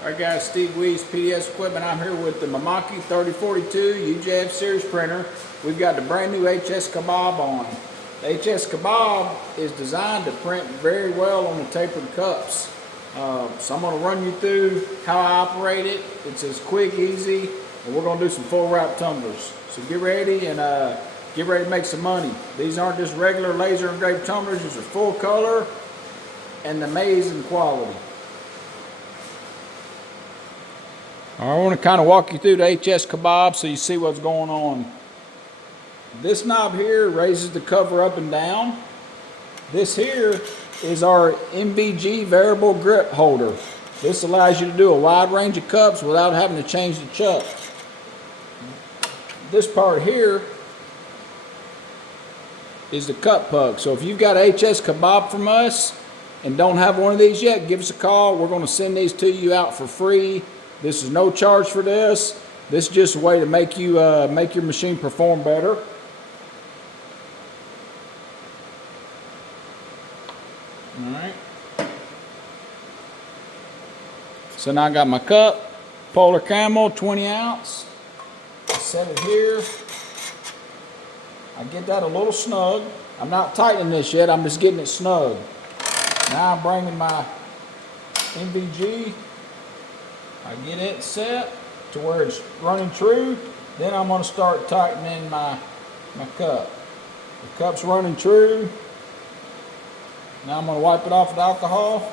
Alright guys, Steve Weist, PDS Equipment. I'm here with the Mamaki 3042 UJF series printer. We've got the brand new HS Kebab on. The HS Kebab is designed to print very well on the tapered cups. So I'm going to run you through how I operate it. It's as quick, easy, and we're going to do some full wrap tumblers. So get ready and get ready to make some money. These aren't just regular laser engraved tumblers. These are full color and amazing quality. I want to kind of walk you through the HS Kebab so you see what's going on. This knob here raises the cover up and down. This here is our MVG variable grip holder. This allows you to do a wide range of cups without having to change the chuck. This part here is the cup puck. So if you've got HS Kebab from us and don't have one of these yet, give us a call. We're going to send these to you out for free. This is no charge for this. This is just a way to make you make your machine perform better. All right. So now I got my cup, Polar Camel, 20 ounce. Set it here. I get that a little snug. I'm not tightening this yet. I'm just getting it snug. Now I'm bringing my MVG. I get it set to where it's running true. Then I'm going to start tightening my cup. The cup's running true. Now I'm going to wipe it off with alcohol.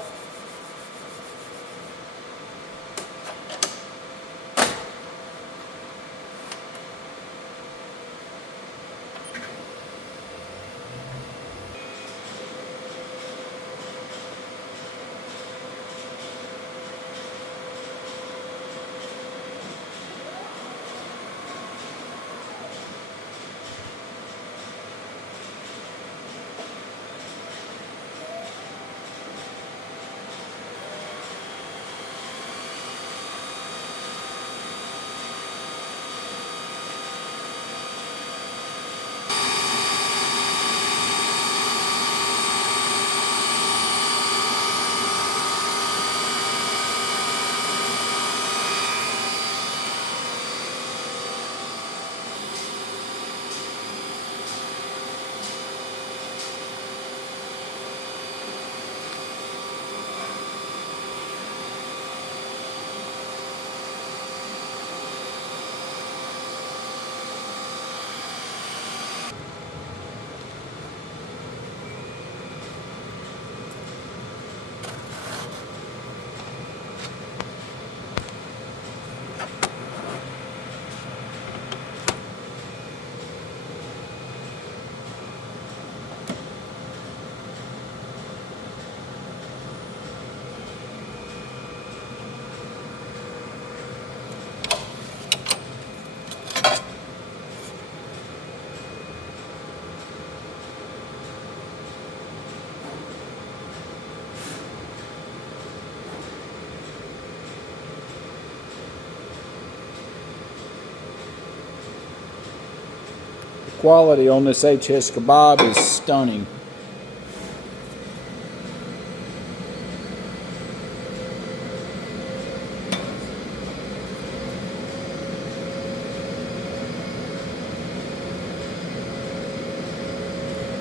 Quality on this HS Kebab is stunning.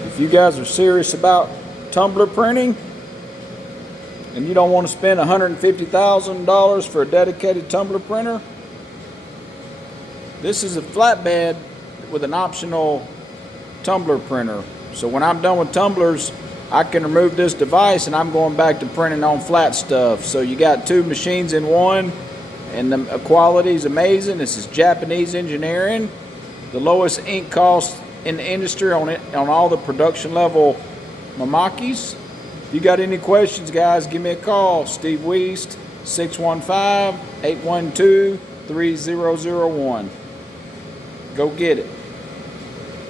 If you guys are serious about tumbler printing and you don't want to spend $150,000 for a dedicated tumbler printer, this is a flatbed with an optional tumbler printer. So when I'm done with tumblers, I can remove this device and I'm going back to printing on flat stuff. So you got two machines in one, and the quality is amazing. This is Japanese engineering, the lowest ink cost in the industry on all the production level Mamakis. If you got any questions, guys, give me a call. Steve Weist, 615-812-3001. Go get it.